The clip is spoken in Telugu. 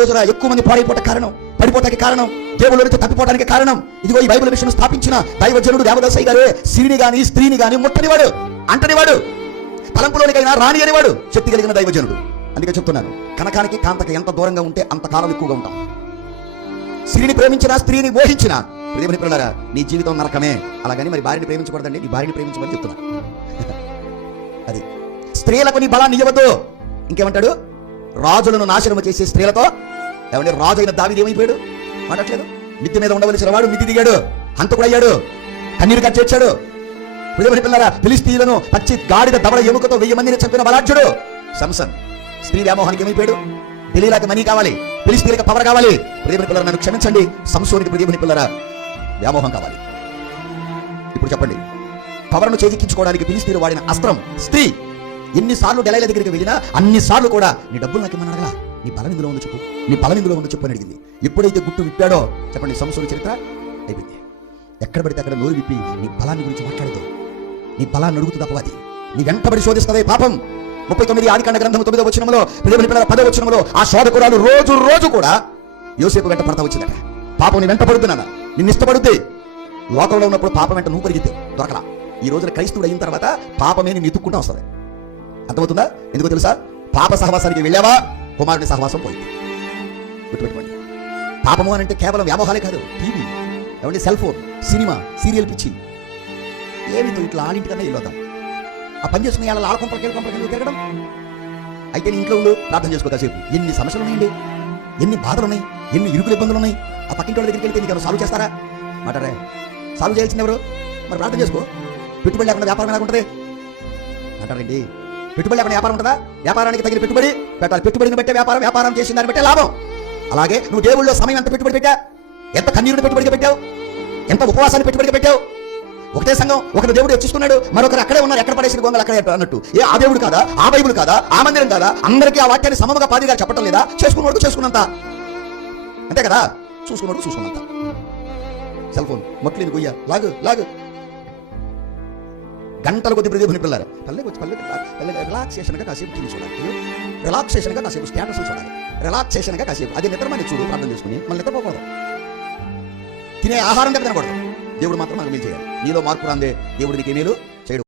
రోజున ఎక్కువ మంది పడిపోటానికి కారణం, దేవుళ్ళతో తప్పిపోవడానికి కారణం. ఇదిగో ఈ బైబిల్ మిషన్ స్థాపించిన దైవజనుడు దేవదాసయ్య గారే స్త్రీని గాని ముట్టనివాడు, అంటనివాడు, తలంపులోనికైనా రాని అనేవాడు శక్తి కలిగిన దైవజనుడు. అందుకే చెప్తున్నాను, కనకానికి కాంతకి ఎంత దూరంగా ఉంటే అంత కాలం ఎక్కువగా ఉంటాం. స్త్రీని ప్రేమించినా, స్త్రీని మోహించినా దేవుని పిల్లలారా నీ జీవితం నరకమే. అలాగని మరి భార్యని ప్రేమించకూడదండి, నీ భార్యని ప్రేమించమని చెప్తున్నా. అది స్త్రీలకు నీ బలాన్ని ఇవ్వద్దు. ఇంకేమంటాడు, రాజులను నాశనం చేసే స్త్రీలతో. ఏమంటే రాజు అయిన దావీదు ఏమైపోయాడు? మాట్లాడలేదు. మిద్దె మీద ఉండవలసిన వాడు మిద్ది దిగాడు, హంతకుడు అయ్యాడు, కన్నీరు కచ్చేచ్చాడు. దేవుని పిల్లలారా ఫిలిష్తీయులను పచ్చి గాడిద దవడ ఎముకతో 1000 మందిని చంపిన బలాఢ్యుడు సంసన్ స్త్రీ వ్యామోహానికి ఏమైపోయాడు? దెలీలాకి మనీ కావాలి, ఫిలిష్తీయులకు పవర్ కావాలి. దేవుని పిల్లరా నన్ను క్షమించండి, సంసోనికి దేవుని పిల్లరా వ్యామోహం కావాలి. ఇప్పుడు చెప్పండి, పవర్ను చేజిక్కించుకోవడానికి ఫిలిష్తీయులు వాడిన అస్త్రం స్త్రీ. ఎన్నిసార్లు దెలీలా దగ్గరికి వెళ్ళినా అన్నిసార్లు కూడా నీ డబ్బులు నాకు ఇమ్మని అడగలా, నీ బలం ఇందులో ఉంది చెప్పు, నీ బలం ఇందులో ఉంది చెప్పు అని అడిగింది. ఎప్పుడైతే గుట్టు విప్పాడో చెప్పండి, సంసోను చరిత్ర అయిపోయింది. ఎక్కడ పడితే అక్కడ నోరు విప్పి నీ బలాన్ని గురించి మాట్లాడదు, నీ బలాన్ని అడుగుతుంది అపవాది, నీ వెంటబడి శోధిస్తుంది పాపం. 39 ఆదికాండ గ్రంథం 9వ వచనంలో, 10వ వచనంలో ఆ శోధకురాలు రోజు కూడా యోసేపు వెంట పడతా వచ్చిందట. పాపం నీ వెంట పడుతున్నాను, నిన్ను ఇష్టపడుద్ది. లోకంలో ఉన్నప్పుడు పాపం వెంట నువ్వు పరిగెత్తే దొరకలా. ఈ రోజున క్రైస్తవుడు అయిన తర్వాత పాపమే నిన్ను ఎత్తుక్కుంటా వస్తుంది. అర్థమవుతుందా? ఎందుకో తెలుసా? పాప సహవాసానికి వెళ్ళావా, కుమారుని సహవాసం పోయింది. గుర్తుపెట్టుకోండి, పాపము అని అంటే కేవలం వ్యామోహాలే కాదు, టీవీ, ఏమంటే సెల్ ఫోన్, సినిమా, సీరియల్ పిచ్చి, ఏమితో ఇట్లా ఆడింటికన్నా వెళ్ళొద్దాం. ఆ పని చేసుకుని వాళ్ళ ఆడకొంపలకి తిరగడం. అయితే నీ ఇంట్లో ఉండు, ప్రార్థన చేసుకో కాసేపు. ఎన్ని సమస్యలు ఉన్నాయండి, ఎన్ని బాధలు ఉన్నాయి, ఎన్ని ఇరుకులు ఇబ్బందులు ఉన్నాయి. ఆ పక్కింటి వాళ్ళ దగ్గరికి వెళ్తే నీకు సాల్వ్ చేస్తారా? మాట్లాడే సాల్వ్ చేయాల్సింది ఎవరు? మరి ప్రార్థన చేసుకో. పెట్టుబడి లేకుండా వ్యాపారం ఎలా ఉంటుంది అంటారండి? పెట్టుబడి లేకుండా వ్యాపారం ఉంటుందా? వ్యాపారానికి తగిన పెట్టుబడి పెట్టాలి. పెట్టుబడిని బట్టే వ్యాపారం, వ్యాపారం చేసిన దాన్ని బట్టే లాభం. అలాగే నువ్వు దేవుళ్ళో సమయం ఎంత పెట్టుబడి పెట్టా, ఎంత కన్నీరుని పెట్టుబడిగా పెట్టావు, ఎంత ఉపవాసాన్ని పెట్టుబడిగా పెట్టావు. ఒకటే సంఘం, ఒకరు దేవుడు హెచ్చిస్తున్నాడు, మరొకరు అక్కడే ఉన్నారు, ఎక్కడ పడేసిన గొంగలు అక్కడే అన్నట్టు. ఆ దేవుడు కాదా, ఆ బైబుల్ కాదా, ఆ మందిరం కాదా? అందరికీ ఆ వాక్యాన్ని సమముగా పాదిగా చెప్పటం లేదా? చేసుకున్నవాడు చేసుకున్నంత, అంతే కదా? చూసుకున్నాడు చూసుకున్నంత. సెల్ ఫోన్ మొట్లిని గొయ్య లాగు గంటల కొద్ది దేవుని పిల్లలు పల్లె రిలాక్సేషన్గా కాసేపు టీవీ చూడాలి, రిలాక్సేషన్గా కాసేపు స్టేటస్ చూడాలి, రిలాక్సేషన్గా కాసేపు అది నిద్రమని చూడు, ప్రార్థన చేసుకుని మళ్ళీ నిద్రపోకూడదు. తినే ఆహారం దగ్గర తినకూడదు. దేవుడు మాత్రం మనకు మేలు చేయాలి. నీలో మార్పు రాందే దేవుడు నీకు మేలు